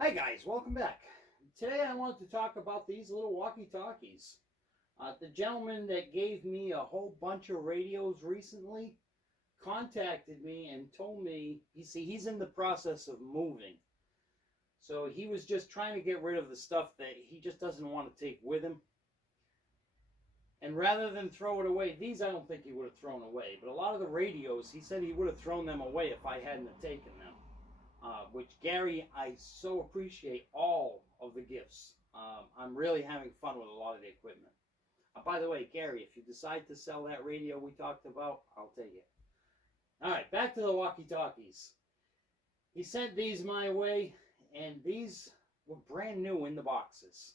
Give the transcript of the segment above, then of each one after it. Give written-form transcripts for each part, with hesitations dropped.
Hi guys, welcome back. Today I wanted to talk about these little walkie talkies. The gentleman that gave me a whole bunch of radios recently contacted me and told me, he's in the process of moving. So he was just trying to get rid of the stuff that he just doesn't want to take with him. And rather than throw it away, these I don't think he would have thrown away, but a lot of the radios, he said he would have thrown them away if I hadn't have taken them. Which, Gary, I so appreciate all of the gifts. I'm really having fun with a lot of the equipment. By the way, Gary, if you decide to sell that radio we talked about, I'll take it. All right, back to the walkie-talkies. He sent these my way, and these were brand new in the boxes.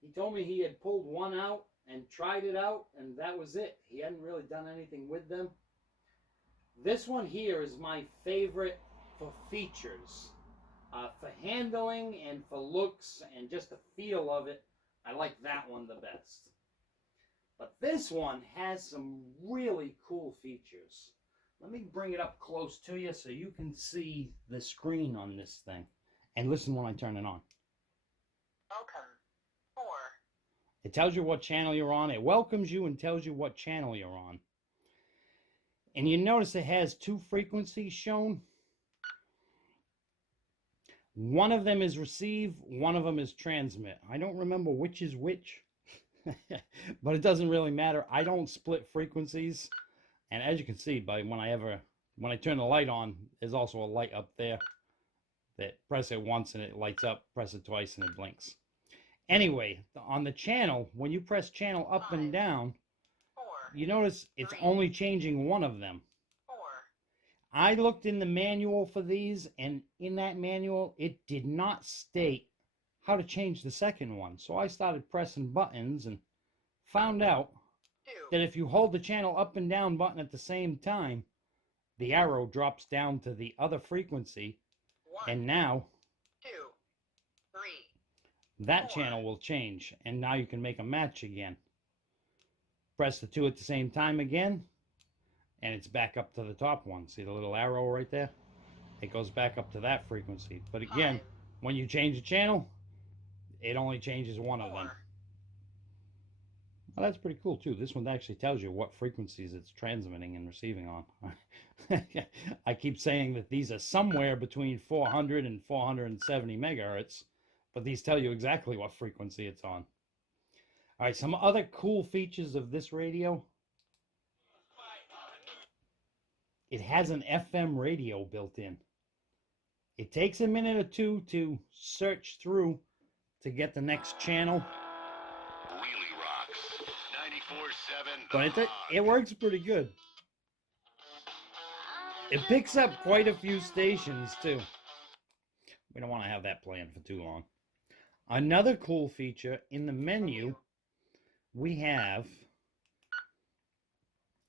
He told me he had pulled one out and tried it out, and that was it. He hadn't really done anything with them. This one here is my favorite for features. For handling and for looks and just the feel of it, I like that one the best. But this one has some really cool features. Let me bring it up close to you so you can see the screen on this thing. And listen when I turn it on. Welcome. 4. It tells you what channel you're on. It welcomes you and tells you what channel you're on. And you notice it has two frequencies shown. One of them is receive, one of them is transmit. I don't remember which is which, but it doesn't really matter. I don't split frequencies, and as you can see, when I turn the light on, there's also a light up there that press it once and it lights up, press it twice and it blinks. Anyway, on the channel, when you press channel up and down, 4. you notice it's only changing one of them. 4. I looked in the manual for these, and in that manual, it did not state how to change the second one. So I started pressing buttons and found out 2. that if you hold the channel up and down button at the same time, the arrow drops down to the other frequency, 1. and now 2. 3. that 4. channel will change, and now you can make a match again. Press the two at the same time again, and it's back up to the top one. See the little arrow right there? It goes back up to that frequency. But again, 5. when you change the channel, it only changes one of them. 4. Well, that's pretty cool too. This one actually tells you what frequencies it's transmitting and receiving on. I keep saying that these are somewhere between 400 and 470 megahertz, but these tell you exactly what frequency it's on. All right, some other cool features of this radio. It has an FM radio built in. It takes a minute or two to search through to get the next channel. Really rocks. 94.7. But it works pretty good. It picks up quite a few stations too. We don't want to have that playing for too long. Another cool feature in the menu, we have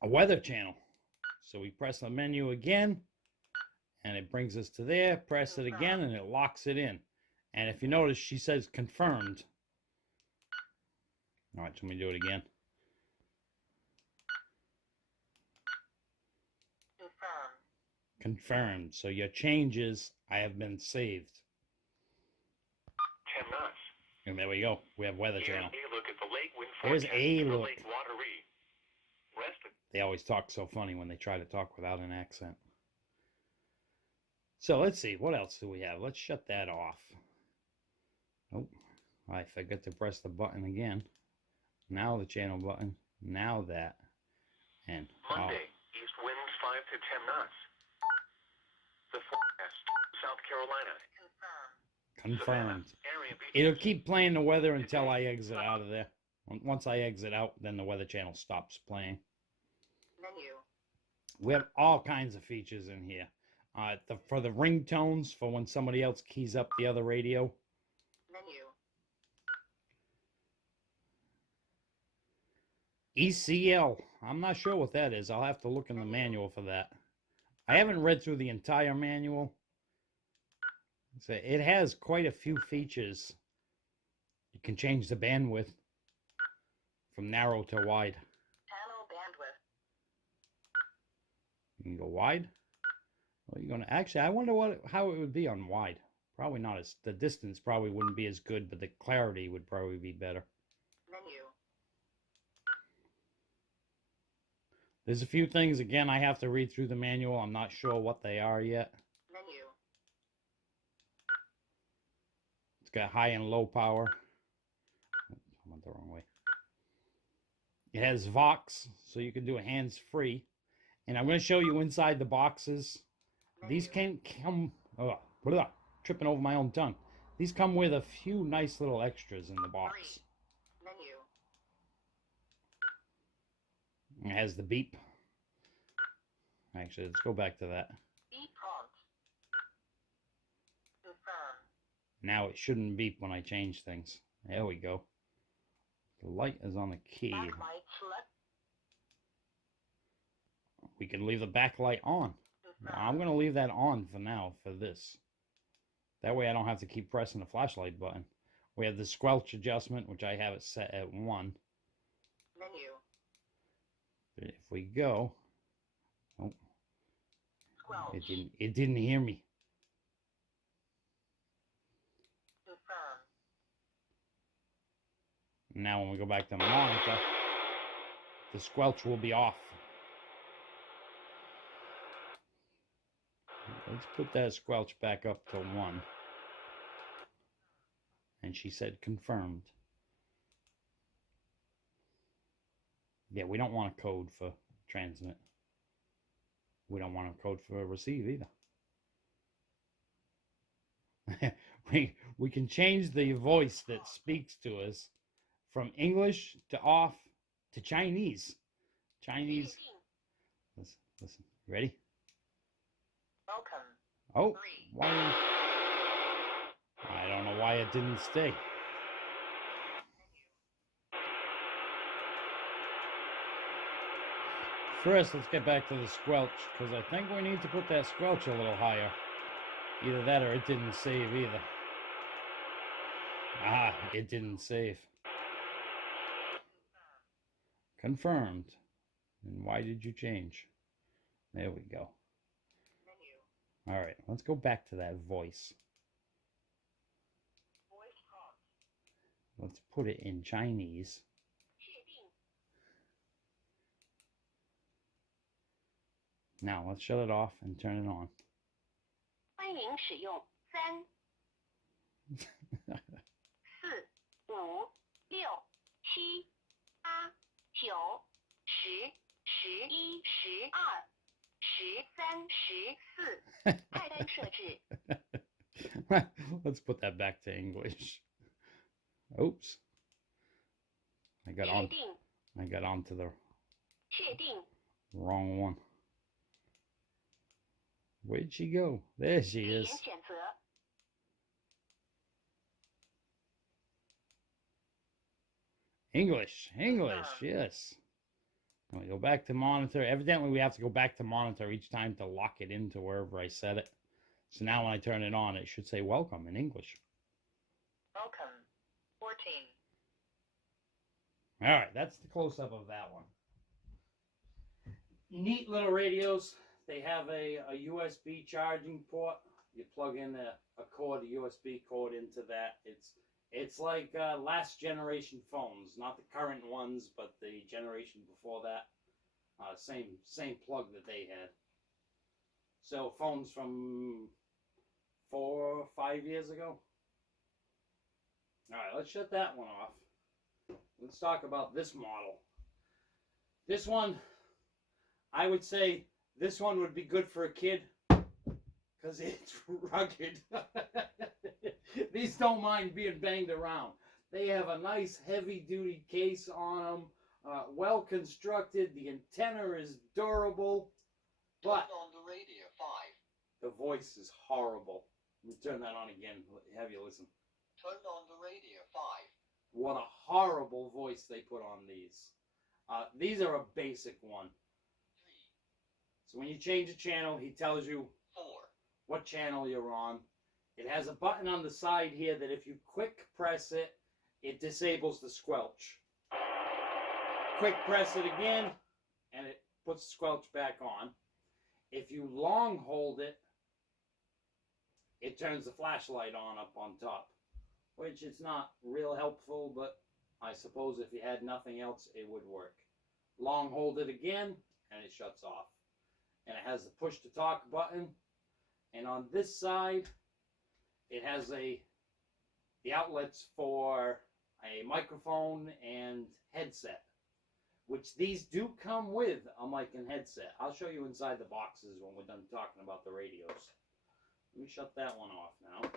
a weather channel. So we press the menu again, and it brings us to there. Press it again, and it locks it in. And if you notice, she says confirmed. All right, so let me do it again. Confirm. Confirmed. So your changes have been saved. 10 knots. And there we go. We have weather channel. Here's a look at the lake wind Here's forecast a for look. Lake Wateree. West. They always talk so funny when they try to talk without an accent. So let's see. What else do we have? Let's shut that off. Oh, I forgot to press the button again. Now the channel button. Now that. And Monday, east winds 5 to 10 knots. The forecast, South Carolina. Confirm. confirmed. Area beach. It'll keep playing the weather until I exit out of there. Once I exit out, then the weather channel stops playing. Menu. We have all kinds of features in here. For the ringtones, for when somebody else keys up the other radio. Menu. ECL. I'm not sure what that is. I'll have to look in the manual for that. I haven't read through the entire manual. So it has quite a few features. You can change the bandwidth from narrow to wide. Channel bandwidth. You can go wide. Well, you're gonna actually. I wonder how it would be on wide. Probably not as, the distance probably wouldn't be as good, but the clarity would probably be better. Menu. There's a few things, again, I have to read through the manual. I'm not sure what they are yet. Menu. It's got high and low power. I went the wrong way. It has Vox, so you can do it hands-free. And I'm going to show you inside the boxes. These can come... Oh, tripping over my own tongue. These come with a few nice little extras in the box. Menu. It has the beep. Actually, let's go back to that. Beep prompt. Confirm. Now it shouldn't beep when I change things. There we go. The light is on the key. Backlight select. We can leave the backlight on. I'm going to leave that on for now for this. That way I don't have to keep pressing the flashlight button. We have the squelch adjustment, which I have it set at 1. Menu. If we go... Oh, Squelch. it didn't hear me. Confirm. Now when we go back to the monitor, the squelch will be off. Let's put that squelch back up to 1. And she said confirmed. Yeah, we don't want a code for transmit. We don't want a code for receive either. we can change the voice that speaks to us from English to off to Chinese. Chinese. Listen. Ready? Welcome. Oh, why? I don't know why it didn't stay. First, let's get back to the squelch, because I think we need to put that squelch a little higher. Either that or it didn't save either. Ah, it didn't save. Confirmed. And why did you change? There we go. Menu. All right, let's go back to that voice. Voice prompt. Let's put it in Chinese. 确定. Now, let's shut it off and turn it on. 欢迎使用3 4 5 6 7 8 9 10 11 12 13 14 菜单设置. Let's put that back to English. Oops. I got 确定. onto the 确定. wrong one. Where'd she go? There she 语言 is. 选择. English, yes. We go back to monitor. Evidently, we have to go back to monitor each time to lock it into wherever I set it. So now when I turn it on, it should say welcome in English. Welcome. 14. All right, that's the close-up of that one. Neat little radios. They have a USB charging port. You plug in a cord, a USB cord into that. It's like last generation phones, not the current ones, but the generation before that. Same plug that they had. So phones from 4 or 5 years ago. All right, let's shut that one off. Let's talk about this model. This one, I would say this one would be good for a kid because it's rugged. These don't mind being banged around. They have a nice heavy-duty case on them, well constructed. The antenna is durable, but Turn on the radio 5. the voice is horrible. Let me turn that on again. Have you listen. Turn on the radio 5. What a horrible voice they put on these. These are a basic one. 3, So when you change a channel, he tells you 4, what channel you're on. It has a button on the side here that if you quick press it, it disables the squelch. Quick press it again, and it puts the squelch back on. If you long hold it, it turns the flashlight on up on top, which is not real helpful, but I suppose if you had nothing else, it would work. Long hold it again, and it shuts off. And it has the push to talk button, and on this side, it has the outlets for a microphone and headset, which these do come with a mic and headset. I'll show you inside the boxes when we're done talking about the radios. Let me shut that one off now.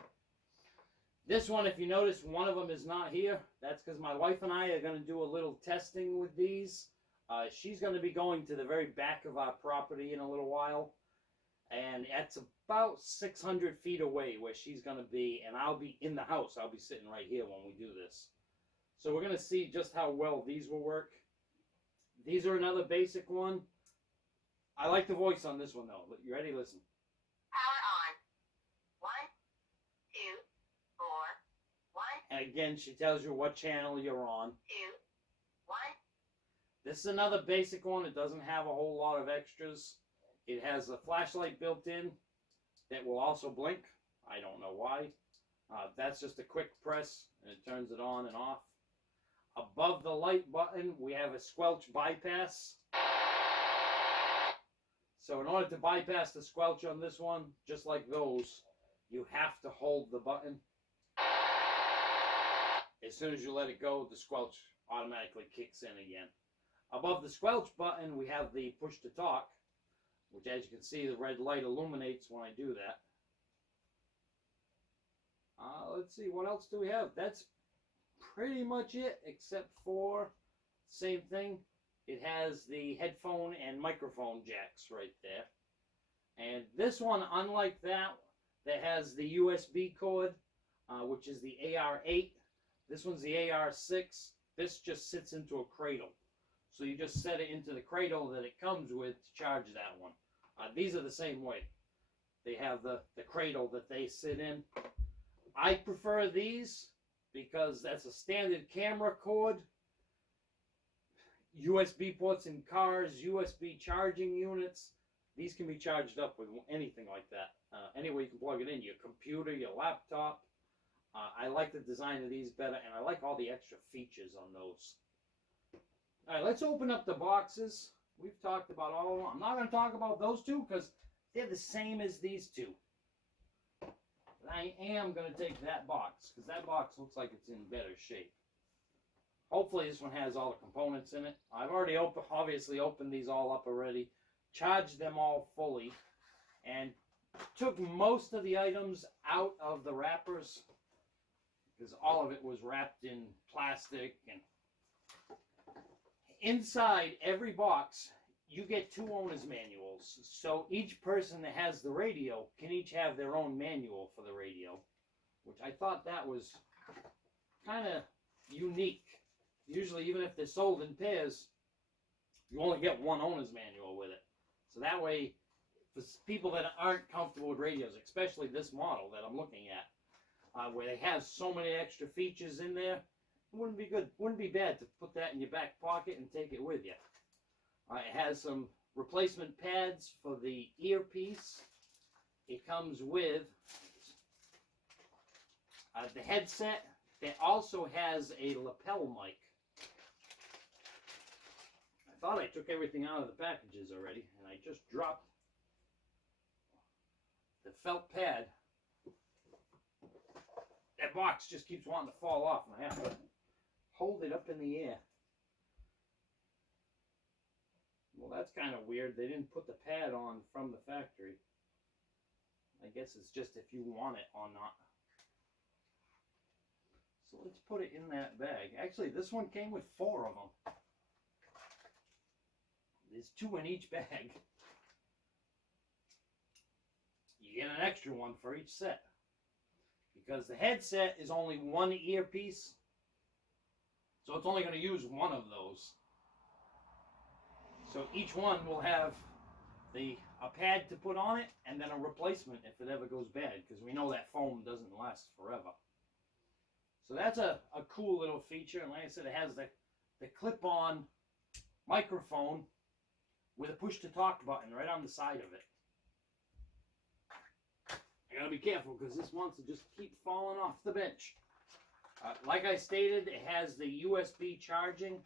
This one, if you notice, one of them is not here. That's because my wife and I are going to do a little testing with these. She's going to be going to the very back of our property in a little while. And that's about 600 feet away where she's going to be. And I'll be in the house. I'll be sitting right here when we do this. So we're going to see just how well these will work. These are another basic one. I like the voice on this one, though. You ready? Listen. Power on. 1, 2, 4, 1, And again, she tells you what channel you're on. 2, 1. This is another basic one. It doesn't have a whole lot of extras. It has a flashlight built in that will also blink. I don't know why. That's just a quick press, and it turns it on and off. Above the light button, we have a squelch bypass. So in order to bypass the squelch on this one, just like those, you have to hold the button. As soon as you let it go, the squelch automatically kicks in again. Above the squelch button, we have the push to talk, which, as you can see, the red light illuminates when I do that. Let's see, what else do we have? That's pretty much it, except for, same thing, it has the headphone and microphone jacks right there. And this one, unlike that has the USB cord, which is the AR8. This one's the AR6. This just sits into a cradle. So you just set it into the cradle that it comes with to charge that one. These are the same way. They have the cradle that they sit in. I prefer these because that's a standard camera cord. USB ports in cars, USB charging units. These can be charged up with anything like that. Anyway, you can plug it in, your computer, your laptop. I like the design of these better, and I like all the extra features on those. All right, let's open up the boxes. We've talked about all of them. I'm not going to talk about those two because they're the same as these two. But I am going to take that box because that box looks like it's in better shape. Hopefully this one has all the components in it. I've already obviously opened these all up already, charged them all fully, and took most of the items out of the wrappers because all of it was wrapped in plastic. And inside every box, you get 2 owner's manuals. So each person that has the radio can each have their own manual for the radio, which I thought that was kind of unique. Usually, even if they're sold in pairs, you only get 1 owner's manual with it. So that way, for people that aren't comfortable with radios, especially this model that I'm looking at, where they have so many extra features in there, it wouldn't be good. Wouldn't be bad to put that in your back pocket and take it with you. It has some replacement pads for the earpiece. It comes with the headset that also has a lapel mic. I thought I took everything out of the packages already, and I just dropped the felt pad. That box just keeps wanting to fall off, and I have to hold it up in the air. Well, that's kind of weird. They didn't put the pad on from the factory. I guess it's just if you want it or not. So let's put it in that bag. Actually, this one came with 4 of them. There's 2 in each bag. You get an extra one for each set. Because the headset is only 1 earpiece. So it's only going to use 1 of those. So each one will have a pad to put on it and then a replacement if it ever goes bad. Because we know that foam doesn't last forever. So that's a cool little feature. And like I said, it has the clip-on microphone with a push-to-talk button right on the side of it. I gotta be careful because this wants to just keep falling off the bench. Like I stated, it has the USB charging.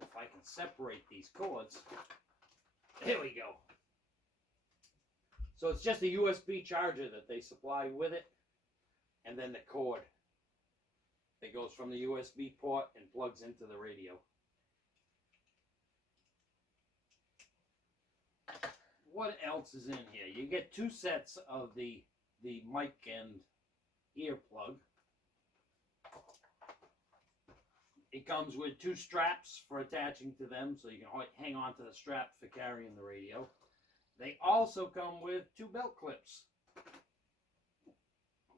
If I can separate these cords. There we go. So it's just a USB charger that they supply with it. And then the cord that goes from the USB port and plugs into the radio. What else is in here? You get 2 sets of the mic and ear plug. It comes with 2 straps for attaching to them, so you can hang on to the strap for carrying the radio. They also come with 2 belt clips.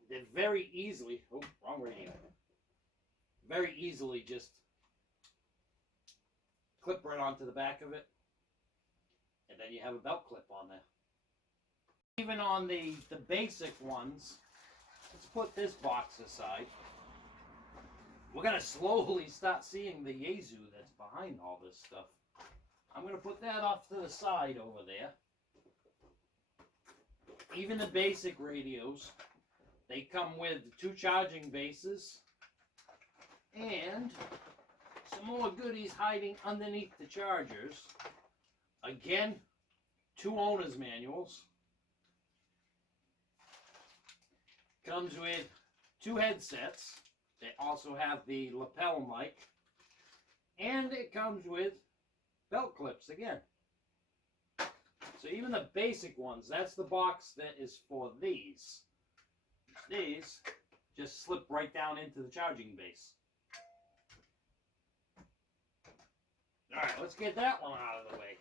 They're very easily, oh, wrong radio. Very easily just clip right onto the back of it. And then you have a belt clip on there. Even on the basic ones, let's put this box aside. We're going to slowly start seeing the Yazoo that's behind all this stuff. I'm going to put that off to the side over there. Even the basic radios, they come with 2 charging bases and some more goodies hiding underneath the chargers. Again, 2 owner's manuals. Comes with 2 headsets. They also have the lapel mic. And it comes with belt clips again. So even the basic ones, that's the box that is for these. These just slip right down into the charging base. Alright, let's get that one out of the way.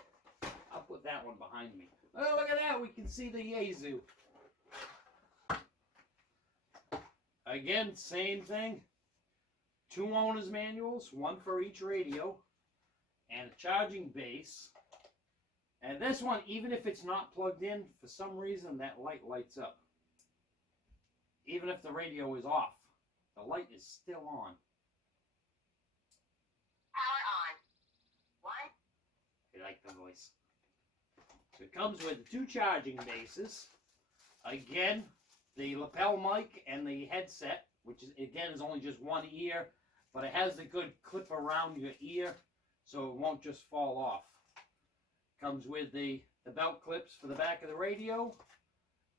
I'll put that one behind me. Oh, look at that. We can see the Yazoo. Again, same thing. 2 owner's manuals, 1 for each radio, and a charging base. And this one, even if it's not plugged in, for some reason that light lights up. Even if the radio is off, the light is still on. Power on. 1. I like the voice. So it comes with 2 charging bases. Again, the lapel mic and the headset, which is, again, is only just 1 ear, but it has the good clip around your ear, so it won't just fall off. Comes with the belt clips for the back of the radio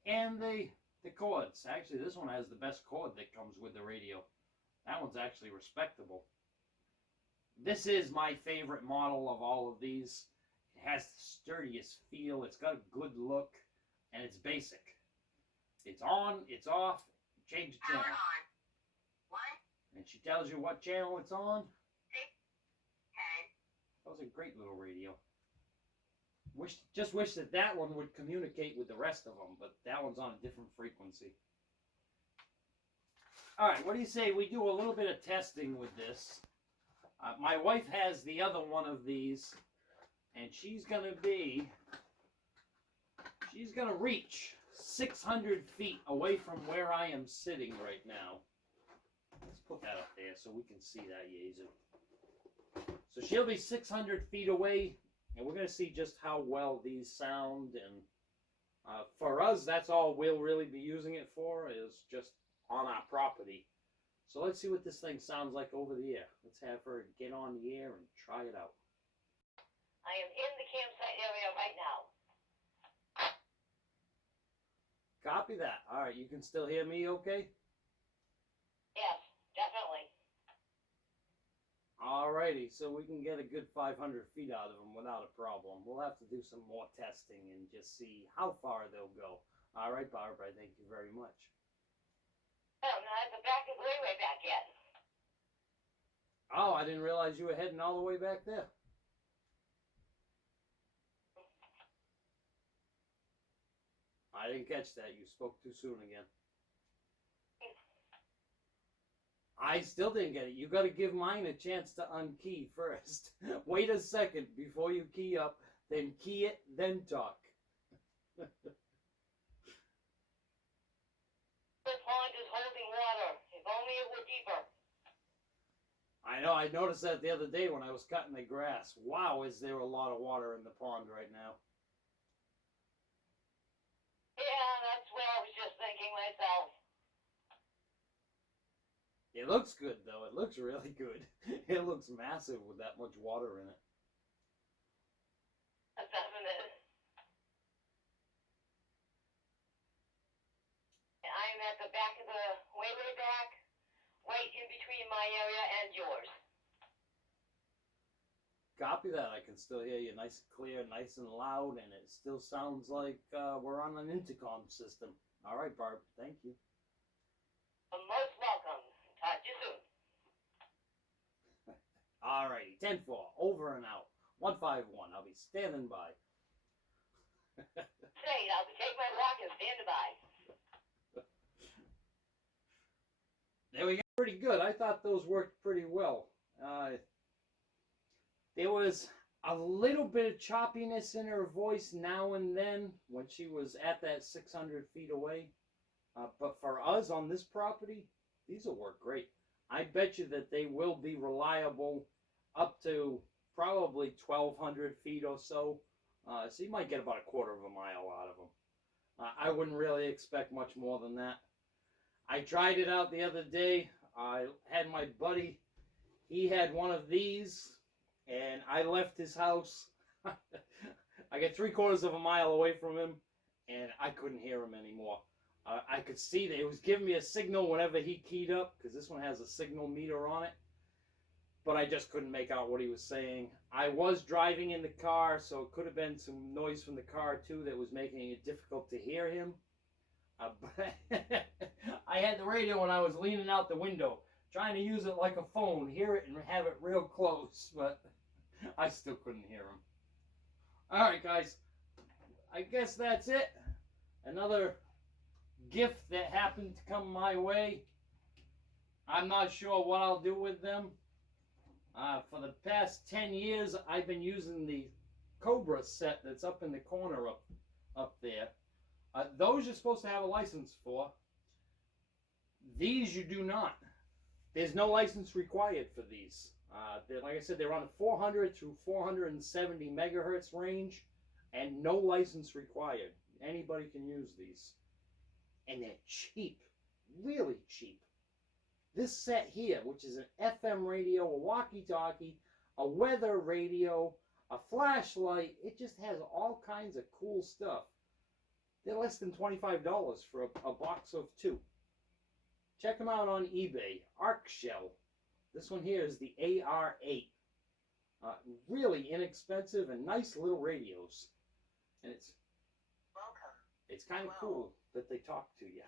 and the cords. Actually, this one has the best cord that comes with the radio. That one's actually respectable. This is my favorite model of all of these. It has the sturdiest feel. It's got a good look, and it's basic. It's on, it's off, change the Power channel. on. 1. And she tells you what channel it's on. 6. 10. That was a great little radio. Just wish that one would communicate with the rest of them, but that one's on a different frequency. Alright, what do you say we do a little bit of testing with this? My wife has the other one of these, and she's going to reach 600 feet away from where I am sitting right now. Let's put that up there so we can see that Yazoo. So she'll be 600 feet away, and we're going to see just how well these sound. And for us, that's all we'll really be using it for, is just on our property. So let's see what this thing sounds like over the air. Let's have her get on the air and try it out. I am in the campsite area right now. Copy that. All right, you can still hear me okay? Yes, definitely. Alrighty, so we can get a good 500 feet out of them without a problem. We'll have to do some more testing and just see how far they'll go. All right, Barbara, thank you very much. Oh, not at the back is way back yet. Oh, I didn't realize you were heading all the way back there. I didn't catch that. You spoke too soon again. I still didn't get it. You got to give mine a chance to unkey first. Wait a second before you key up, then key it, then talk. The pond is holding water. If only it were deeper. I know. I noticed that the other day when I was cutting the grass. Wow, is there a lot of water in the pond right now? Yeah, that's what I was just thinking. It looks good, though. It looks really good. It looks massive with that much water in it. That's definite. I'm at the back of the, way back, right in between my area and yours. Copy that. I can still hear you nice and clear, nice and loud, and it still sounds like we're on an intercom system. All right, Barb. Thank you. You're most welcome. Talk to you soon. All righty. 10-4. Over and out. 151. I'll be standing by. Say, I'll be taking my walk and standing by. There we go. Pretty good. I thought those worked pretty well. There was a little bit of choppiness in her voice now and then when she was at that 600 feet away. But for us on this property, these will work great. I bet you that they will be reliable up to probably 1,200 feet or so. So you might get about a quarter of a mile out of them. I wouldn't really expect much more than that. I tried it out the other day. I had my buddy, he had one of these, and I left his house. I got 3/4 of a mile away from him, and I couldn't hear him anymore. I could see that it was giving me a signal whenever he keyed up, because this one has a signal meter on it, but I just couldn't make out what he was saying. I was driving in the car, so it could have been some noise from the car too that was making it difficult to hear him. But I had the radio when I was leaning out the window, trying to use it like a phone, hear it and have it real close, but I still couldn't hear him. All right, guys, I guess that's it. Another gift that happened to come my way. I'm not sure what I'll do with them. For the past 10 years, I've been using the Cobra set that's up in the corner up there. Those you're supposed to have a license for. These you do not. There's no license required for these. Like I said, they're on the 400 through 470 megahertz range, and no license required. Anybody can use these. And they're cheap. Really cheap. This set here, which is an FM radio, a walkie-talkie, a weather radio, a flashlight, it just has all kinds of cool stuff. They're less than $25 for a box of 2. Check them out on eBay. Arcshell. This one here is the AR8. Really inexpensive and nice little radios. And it's kind of cool that they talk to you.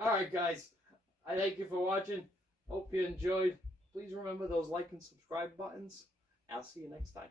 Alright, guys. I thank you for watching. Hope you enjoyed. Please remember those like and subscribe buttons. I'll see you next time.